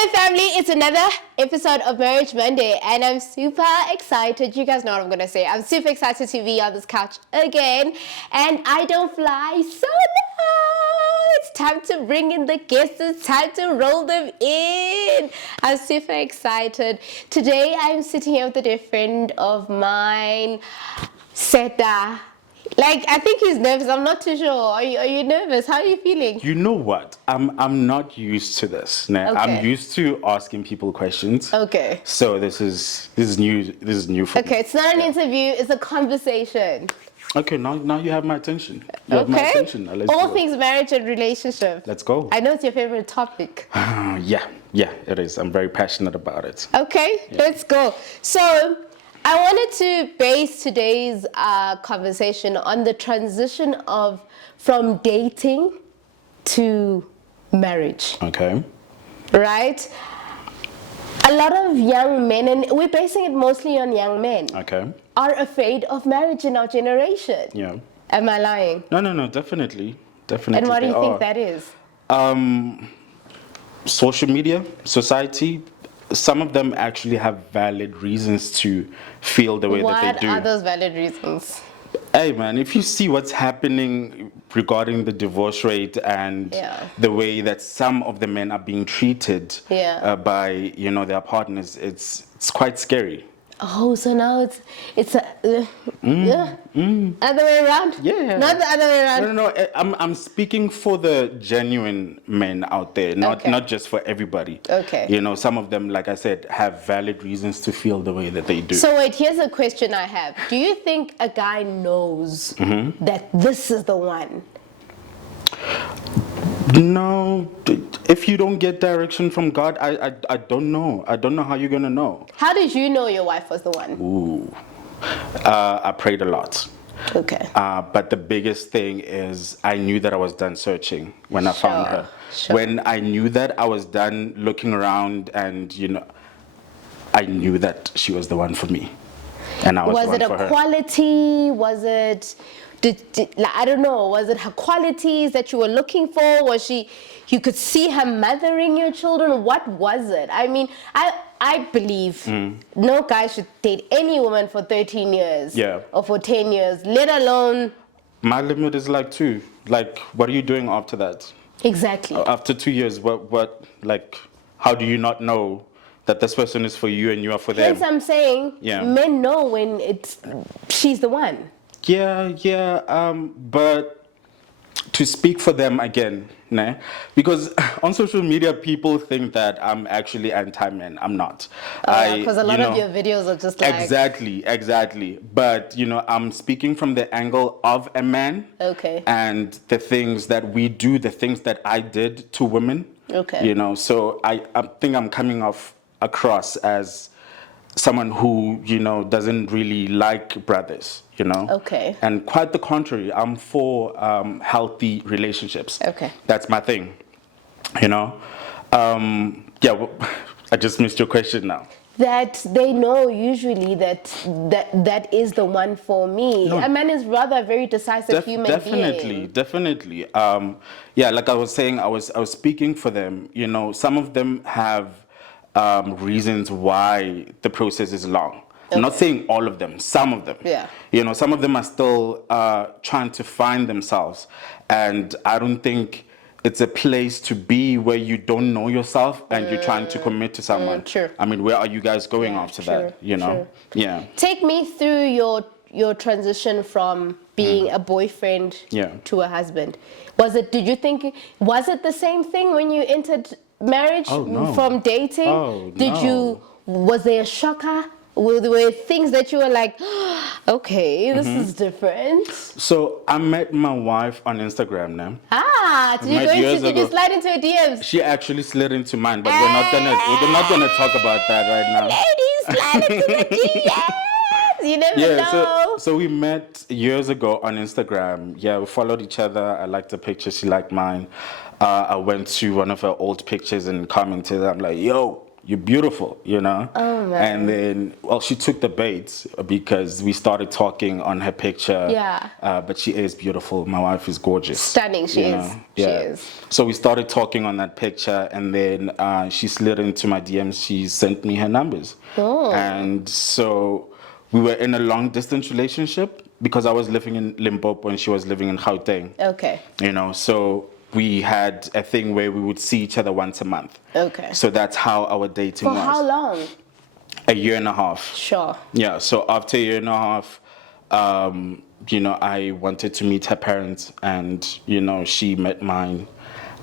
Hello family, it's another episode of Marriage Monday and I'm super excited. You guys know what I'm going to say. I'm super excited to be on this couch again and I don't fly, so now it's time to bring in the guests. It's time to roll them in. I'm super excited. Today I'm sitting here with a dear friend of mine, Seta. I think he's nervous. I'm not too sure. Are you nervous? How are you feeling? You know what? I'm not used to this. Nah, Okay. I'm used to asking people questions. Okay. So this is new. This is new for me. Okay, it's not an interview. It's a conversation. Okay, now you have my attention. You have my attention. Now let's All do it. things marriage and relationship. Let's go. I know it's your favorite topic. Yeah, it is. I'm very passionate about it. Okay, let's go. So I wanted to base today's conversation on the transition from dating to marriage, Okay. right? A lot of young men, and we're basing it mostly on young men, Okay. are afraid of marriage in our generation. Yeah. Am I lying? No. Definitely. And what do you they think are. that is? Social media, society. Some of them actually have valid reasons to feel the way that they do. What are those valid reasons? Hey man, if you see what's happening regarding the divorce rate and the way that some of the men are being treated by their partners, it's quite scary. Oh, so now it's other way around? Yeah. Not the other way around. No. I'm speaking for the genuine men out there, not just for everybody. Okay. Some of them, like I said, have valid reasons to feel the way that they do. So wait, here's a question I have. Do you think a guy knows that this is the one? No, if you don't get direction from God, I don't know. I don't know how you're gonna know. How did you know your wife was the one? Ooh, I prayed a lot. Okay. But the biggest thing is I knew that I was done searching when I found her. Sure. When I knew that I was done looking around, and I knew that she was the one for me, and I was the one for her. Was it a quality? Was it? I don't know, was it her qualities that you were looking for? Was she, you could see her mothering your children? What was it? I mean, I believe no guy should date any woman for 13 years or for 10 years, let alone... My limit is like 2. Like, what are you doing after that? Exactly. After 2 years, how do you not know that this person is for you and you are for them? Hence I'm saying, men know when she's the one. But to speak for them again, nah? Because on social media, people think that I'm actually anti-men. I'm not. Because a lot of your videos are just like... Exactly. But, I'm speaking from the angle of a man. Okay. And the things that we do, the things that I did to women. Okay. So I think I'm coming across as someone who, doesn't really like brothers, Okay. And quite the contrary, I'm for healthy relationships. Okay. That's my thing, I just missed your question now. That they know usually that is the one for me. No. A man is rather a very decisive human being. Definitely. Like I was saying, I was speaking for them. Some of them have reasons why the process is long. Okay. I'm not saying all of them, some of them. Yeah. Some of them are still trying to find themselves. And I don't think it's a place to be where you don't know yourself and you're trying to commit to someone. True. I mean, where are you guys going after that? True. Yeah. Take me through your transition from being a boyfriend to a husband. Was it the same thing when you entered marriage? Oh, no. From dating? Oh, no. Was there a shocker? Were there things that you were like, okay, this is different? So I met my wife on Instagram now. Did you slide into her DMs? She actually slid into mine, but we're not gonna talk about that right now. Ladies, slide into the DMs. You never know. So we met years ago on Instagram. Yeah, we followed each other. I liked the picture. She liked mine. I went to one of her old pictures and commented. I'm like, yo, you're beautiful, you know? Oh, man. And then, well, she took the bait because we started talking on her picture. Yeah. But she is beautiful. My wife is gorgeous. Stunning, she you is. know? She Yeah. is. So we started talking on that picture, and then she slid into my DMs. She sent me her numbers. Oh. And so we were in a long distance relationship because I was living in Limpopo and she was living in Gauteng. Okay. You know, so we had a thing where we would see each other once a month. Okay. So that's how our dating For was. how long? A year and a half. Sure. Yeah, so after a year and a half, you know, I wanted to meet her parents, and, you know, she met mine.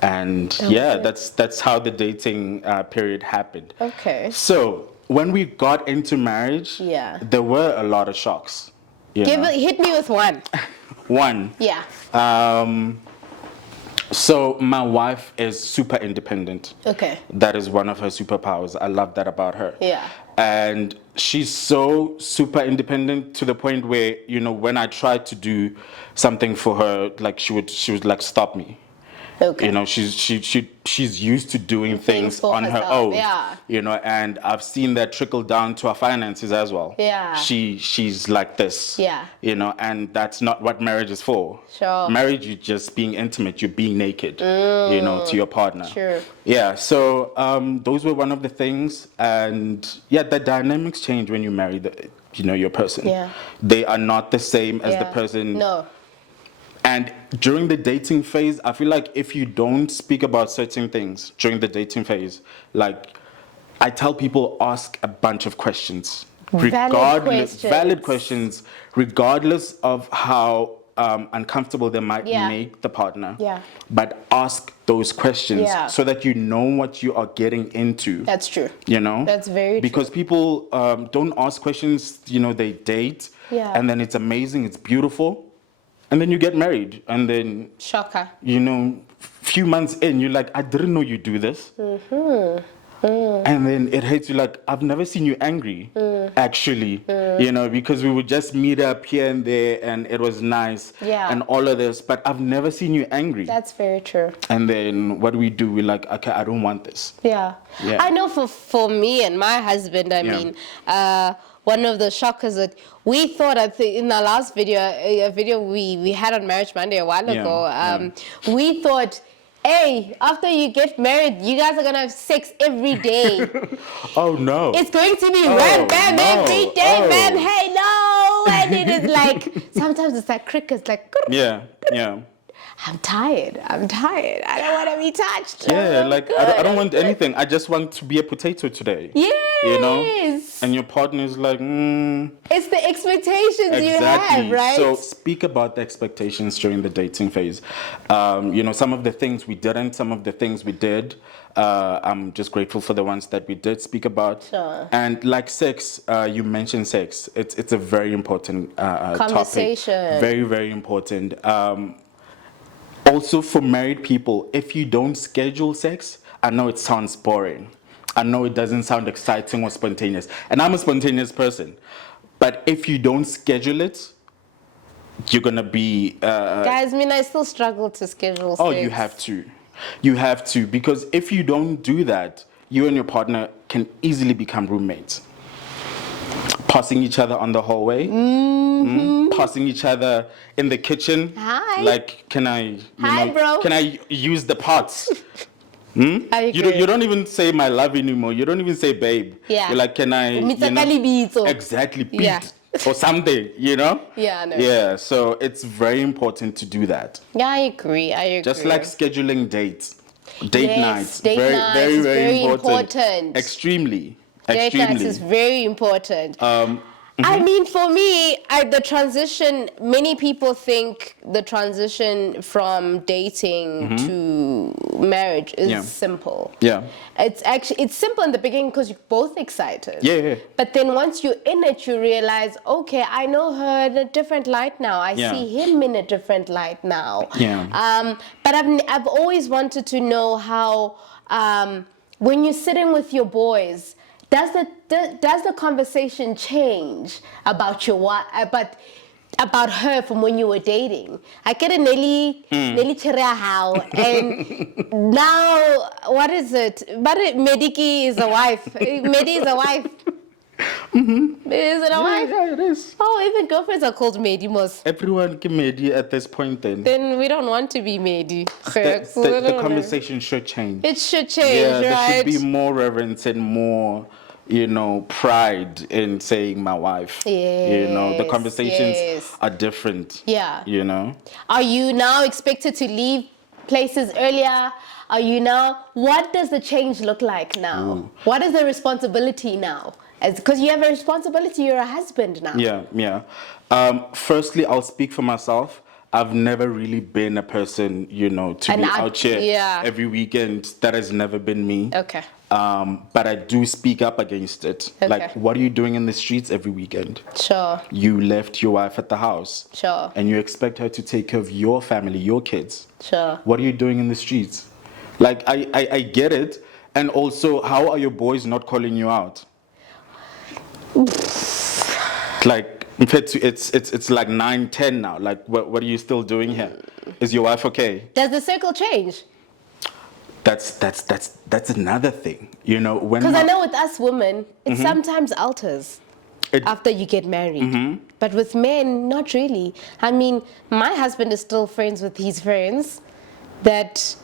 And yeah, that's how the dating period happened. Okay. So when we got into marriage, Yeah. there were a lot of shocks. You know? Hit me with one. One. Yeah. So my wife is super independent. Okay. That is one of her superpowers. I love that about her. Yeah. And she's so super independent to the point where, you know, when I tried to do something for her, like she would like stop me. Okay. You know, she's used to doing things for on her herself, own. yeah. You know, and I've seen that trickle down to her finances as well. Yeah. She's like this. Yeah. You know, and that's not what marriage is for. Sure. Marriage, you're just being intimate. You're being naked. You know, to your partner. Sure. Yeah. So those were one of the things, and yeah, the dynamics change when you marry your person. Yeah. They are not the same as the person. No. And during the dating phase, I feel like if you don't speak about certain things during the dating phase, like I tell people, ask a bunch of questions. Valid questions, regardless of how uncomfortable they might make the partner. Yeah. But ask those questions so that you know what you are getting into. That's true. You know? That's very true. Because people don't ask questions, you know, they date. Yeah. And then it's amazing, it's beautiful. And then you get married, and then, shocker. You know, few months in, you're like, I didn't know you do this. And then it hits you like, I've never seen you angry, actually. You know, because we would just meet up here and there, and it was nice, and all of this, but I've never seen you angry. That's very true. And then what do? We're like, okay, I don't want this. Yeah. I know for me and my husband, I mean, one of the shockers that we thought, I think in our last video, a video we had on Marriage Monday a while ago, we thought, hey, after you get married, you guys are going to have sex every day. Oh, no. It's going to be wham, bam, every day, bam, hey, no. And it is like, sometimes it's like crickets, like. Yeah. I'm tired. I don't want to be touched. Yeah, like, I don't want anything. I just want to be a potato today. Yes. You know? And your partner is like, It's the expectations you have, right? So speak about the expectations during the dating phase. You know, some of the things we didn't, some of the things we did. I'm just grateful for the ones that we did speak about. Sure. And like sex, you mentioned sex. It's a very important conversation. Topic. Very, very important. Also, for married people, if you don't schedule sex, I know it sounds boring. I know it doesn't sound exciting or spontaneous. And I'm a spontaneous person. But if you don't schedule it, you're going to be... Guys, I still struggle to schedule sex. Oh, you have to. You have to. Because if you don't do that, you and your partner can easily become roommates. Passing each other on the hallway. Passing each other in the kitchen. Hi. Like, can I... Bro. Can I use the pots? You don't even say my love anymore. You don't even say babe. Yeah. You're like, can I... Exactly. Pete, Yeah. Or something, you know? Yeah, I know. Yeah, so it's very important to do that. Yeah, I agree. Just like scheduling dates. Date nights. Date nights is very important. Extremely. Date nights is very important. I mean, for me, the transition, many people think the transition from dating to marriage is simple. Yeah. It's simple in the beginning because you're both excited. Yeah. But then once you're in it, you realize, okay, I know her in a different light now. I see him in a different light now. Yeah. But I've always wanted to know how, when you're sitting with your boys, does the conversation change about your what? But about her from when you were dating. I get a Nelly Cherea how, and now what is it? But Mediki is a wife. Medi is a wife. Is it a wife? Yeah, it is. Oh, even girlfriends are called Medimos. Everyone can Medi at this point then. Then we don't want to be Medi. The conversation should change. It should change, right? There should be more reverence and more, pride in saying my wife. Yes, the conversations are different. Yeah. Are you now expected to leave places earlier? What does the change look like now? Ooh. What is the responsibility now? Because you have a responsibility, you're a husband now. Yeah. Firstly, I'll speak for myself. I've never really been a person, to be out here every weekend. That has never been me. Okay. But I do speak up against it. Okay. Like, what are you doing in the streets every weekend? Sure. You left your wife at the house. Sure. And you expect her to take care of your family, your kids. Sure. What are you doing in the streets? Like, I get it. And also, how are your boys not calling you out? Like, in fact, it's like 9-10 now. Like, what are you still doing here? Is your wife okay? Does the circle change? That's another thing, Because I know with us women, it sometimes alters after you get married. But with men, not really. I mean, my husband is still friends with his friends that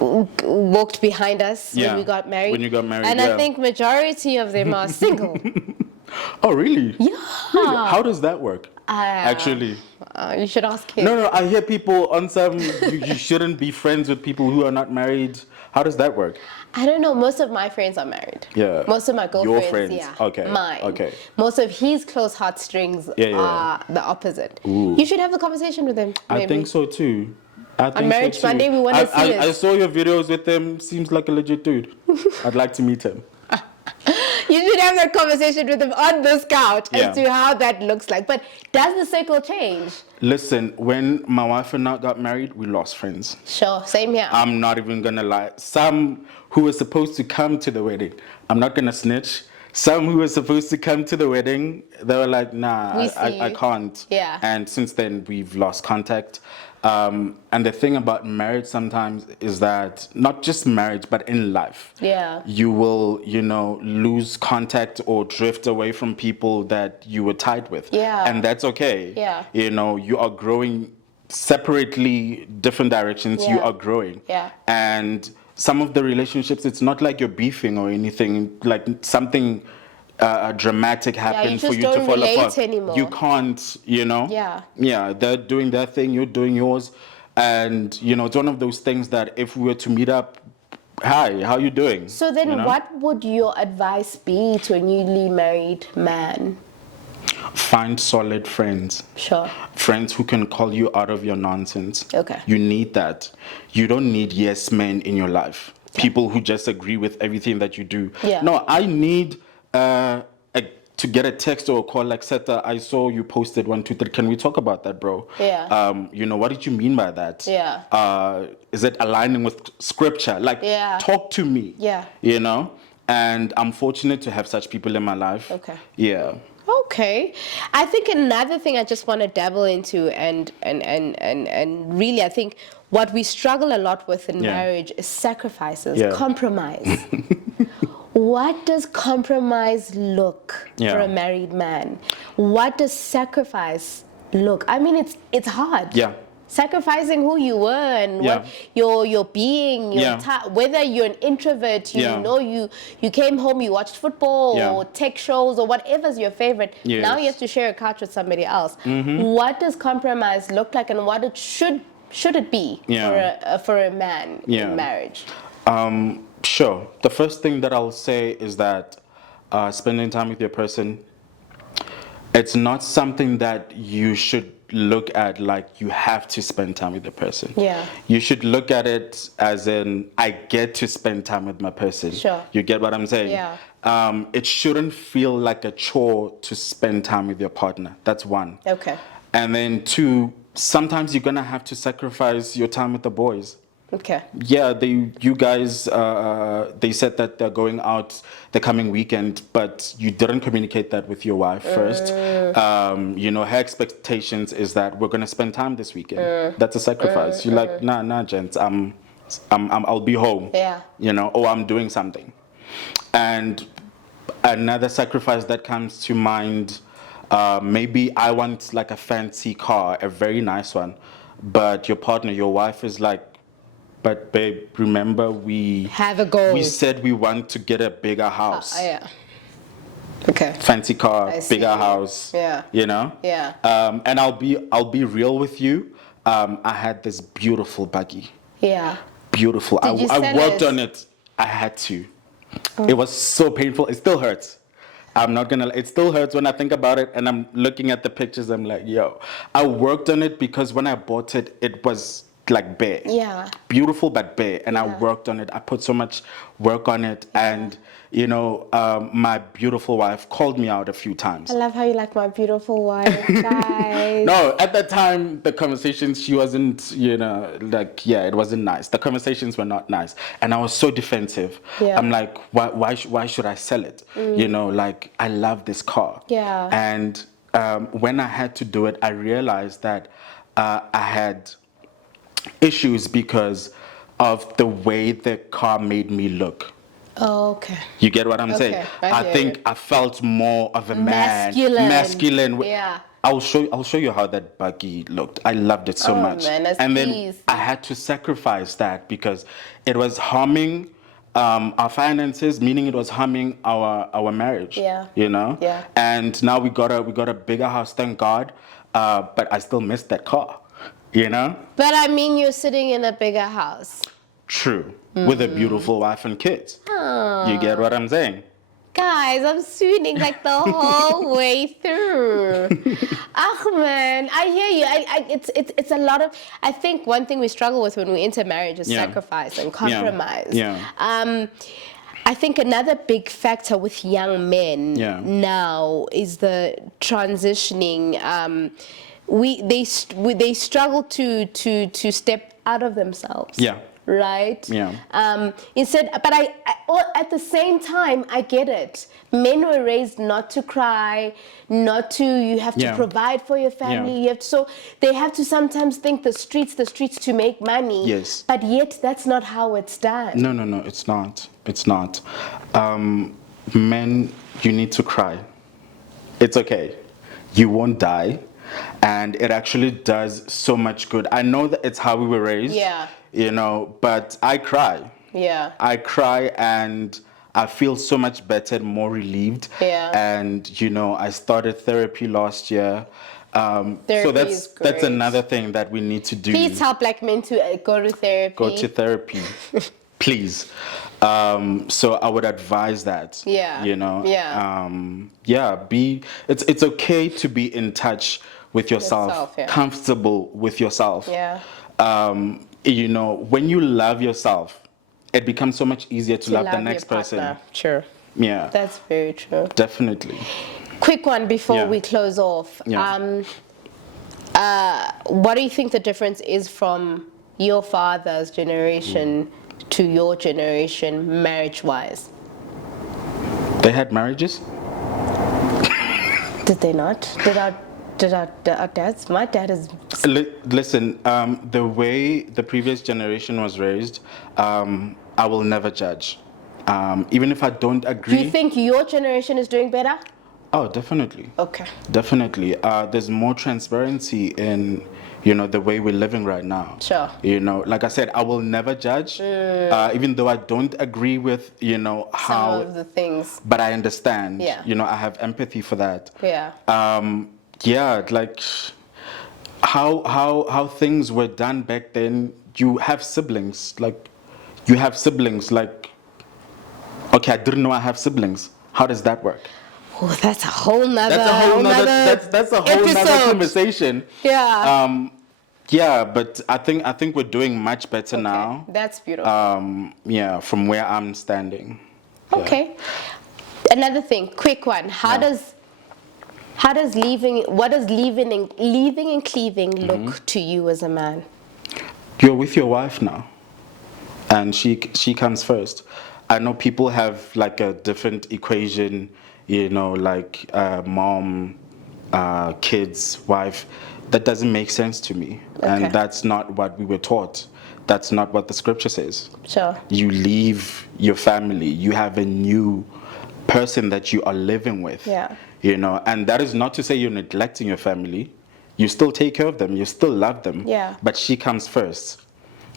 walked behind us when we got married. When you got married, and I think majority of them are single. Oh, really? Yeah. Really? How does that work? Actually. You should ask him. No, I hear people on some, you shouldn't be friends with people who are not married. How does that work? I don't know. Most of my friends are married. Yeah. Most of my girlfriends, your friends. Yeah. Okay. Mine. Okay. Most of his close heartstrings are the opposite. Ooh. You should have a conversation with him. Maybe. I think so too. On Marriage Monday, we want to see this. I saw your videos with him. Seems like a legit dude. I'd like to meet him. You should have that conversation with him on this couch as to how that looks like. But does the circle change? Listen, when my wife and I got married, we lost friends. Sure, same here. I'm not even going to lie. Some who were supposed to come to the wedding, I'm not going to snitch. Some who were supposed to come to the wedding, they were like, nah, I can't. Yeah. And since then, we've lost contact. And the thing about marriage sometimes is that, not just marriage, but in life, you will, lose contact or drift away from people that you were tied with. Yeah. And that's okay. Yeah. You are growing separately, different directions, you are growing. Yeah. And some of the relationships, it's not like you're beefing or anything, like something dramatic happen for you to fall apart. Anymore. You can't, Yeah, they're doing their thing, you're doing yours. And, it's one of those things that if we were to meet up, hi, how you doing? So then what would your advice be to a newly married man? Find solid friends. Sure. Friends who can call you out of your nonsense. Okay. You need that. You don't need yes men in your life. People who just agree with everything that you do. Yeah. No, I need to get a text or a call like, Seta, I saw you posted 1, 2, 3. Can we talk about that, bro? Yeah. What did you mean by that? Yeah. Is it aligning with scripture? Like, talk to me. Yeah. And I'm fortunate to have such people in my life. Okay. Yeah. Okay. I think another thing I just want to dabble into and really I think what we struggle a lot with in marriage is sacrifices, compromise. What does compromise look for a married man? What does sacrifice look? I mean, it's hard. Yeah. Sacrificing who you were and what your being, whether you're an introvert, you came home, you watched football or tech shows or whatever's your favorite. Yes. Now you have to share a couch with somebody else. What does compromise look like, and what it should it be for a man in marriage? Sure. The first thing that I'll say is that spending time with your person, it's not something that you should look at like you have to spend time with the person. Yeah. You should look at it as in, I get to spend time with my person. Sure. You get what I'm saying? Yeah. It shouldn't feel like a chore to spend time with your partner. That's one. Okay. And then two, sometimes you're going to have to sacrifice your time with the boys. Okay. Yeah, you guys, they said that they're going out the coming weekend, but you didn't communicate that with your wife first. Her expectations is that we're gonna spend time this weekend. That's a sacrifice. You're like, nah, gents, I'll be home. Yeah. Or I'm doing something. And another sacrifice that comes to mind, maybe I want like a fancy car, a very nice one, but your partner, your wife is like, but babe, remember we have a goal. We said we want to get a bigger house. Yeah. Okay. Fancy car, bigger house. Yeah. Yeah. And I'll be real with you. I had this beautiful buggy. Yeah. Beautiful. Did you I sell worked it? on it. I had to. It was so painful. It still hurts. I'm not gonna. It still hurts when I think about it, and I'm looking at the pictures. I'm like, yo, I worked on it because when I bought it, it was like bare. Yeah. Beautiful but bare, and I worked on it. I put so much work on it, and my beautiful wife called me out a few times. I love how you like my beautiful wife, guys. No, at that time, the conversations, she wasn't, it wasn't nice. The conversations were not nice. And I was so defensive. Yeah. I'm like, why should I sell it? I love this car. Yeah. And when I had to do it, I realized that I had issues because of the way the car made me look. Oh, okay. You get what I'm saying? I think I felt more of a man. Masculine. Yeah. I'll show you how that buggy looked. I loved it so much. Man, and then I had to sacrifice that because it was harming our finances, meaning it was harming our marriage. Yeah. Yeah. And now we got a bigger house, thank God. But I still miss that car. But I mean, you're sitting in a bigger house. True. With a beautiful wife and kids. You get what I'm saying? Guys, I'm swooning like the whole way through. Man, I hear you. It's a lot of. I think one thing we struggle with when we enter marriage is sacrifice and compromise. Yeah. I think another big factor with young men now is the transitioning. They struggle to step out of themselves. Yeah. Right? Yeah. But I at the same time, I get it. Men were raised not to cry, you have to provide for your family. Yeah. So they have to sometimes think the streets to make money. Yes. But yet that's not how it's done. No, it's not. It's not. Men, you need to cry. It's okay. You won't die. And it actually does so much good. I know that it's how we were raised. Yeah. But I cry. Yeah. I cry and I feel so much better, more relieved. Yeah. And I started therapy last year. Therapy so is great. that's another thing that we need to do. Please help black men to go to therapy. Go to therapy, please. So I would advise that. Yeah. It's okay to be in touch with yourself, comfortable with yourself. Yeah. When you love yourself, it becomes so much easier to love the next person. Sure. Yeah. That's very true. Definitely. Quick one before we close off. Yeah. What do you think the difference is from your father's generation to your generation, marriage-wise? They had marriages? Did they not? Did our dads? My dad is... Listen, the way the previous generation was raised, I will never judge. Even if I don't agree... Do you think your generation is doing better? Oh, definitely. Okay. Definitely. There's more transparency in, the way we're living right now. Sure. Like I said, I will never judge, even though I don't agree with, how... Some of the things. But I understand. Yeah. I have empathy for that. Yeah. Like how things were done back then. You have siblings. Like, okay, I didn't know I have siblings. How does that work? Oh, that's a whole nother. That's a whole nother conversation. Yeah. Yeah, but I think we're doing much better now. That's beautiful. From where I'm standing. Okay. Another thing, quick one. What does leaving and cleaving look to you as a man? You're with your wife now. and she comes first. I know people have like a different equation, you know, like mom, kids, wife. That doesn't make sense to me, Okay. and that's not what we were taught. That's not what the scripture says. Sure. You leave your family. You have a new person that you are living with. Yeah. You know, and that is not to say you're neglecting your family. You still take care of them. You still love them. Yeah. But she comes first.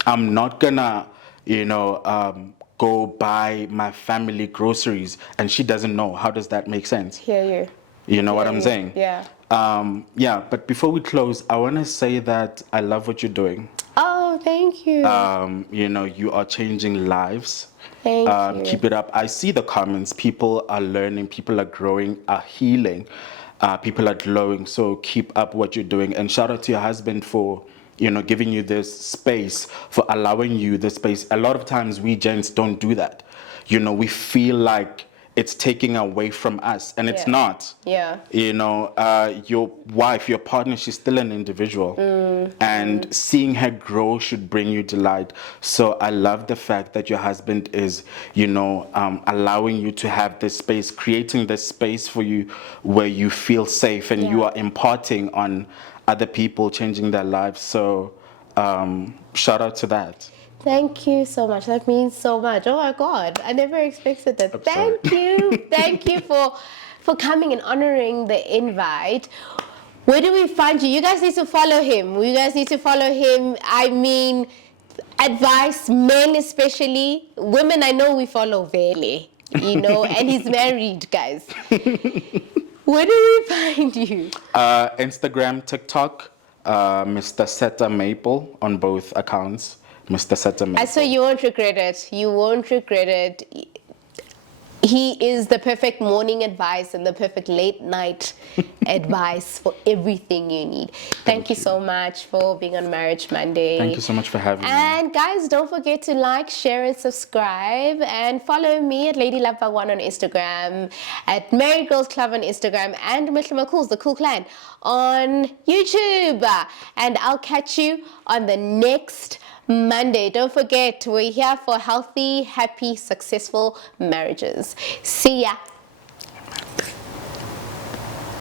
I'm not gonna, go buy my family groceries and she doesn't know. How does that make sense? Hear you. You know Hear what I'm you. saying? Yeah. Yeah, but before we close, I want to say that I love what you're doing. Oh, thank you. You know, you are changing lives. Thank you. Keep it up. I see the comments. People are learning, people are growing, are healing, people are glowing. So keep up what you're doing. And shout out to your husband for, you know, giving you this space, for allowing you this space. A lot of times we gents don't do that. You know, we feel like it's taking away from us, and it's Yeah. not. Yeah. You know, your wife, your partner, she's still an individual, and seeing her grow should bring you delight. So I love the fact that your husband is, you know, allowing you to have this space, creating this space for you where you feel safe, and you Yeah. are imparting on other people, changing their lives. So shout out to that. Thank you so much. That means so much. Oh my God, I never expected that. I'm sorry. Thank you. Thank you for coming and honoring the invite. Where do we find you? You guys need to follow him. You guys need to follow him. I mean, advice, men especially. Women, I know we follow Vele, you know, and he's married, guys. Where do we find you? Instagram, TikTok, Mr. Seta Maple on both accounts. Mr. Seta Maple. So you won't regret it. You won't regret it. He is the perfect morning advice and the perfect late night advice for everything you need. Thank you so much for being on Marriage Monday. Thank you so much for having me. And guys, don't forget to like, share, and subscribe. And follow me at Lady Love One on Instagram, at Married Girls Club on Instagram, and Mr. McCool's The Cool Clan on YouTube. And I'll catch you on the next Monday. Don't forget, we're here for healthy, happy, successful marriages. See ya.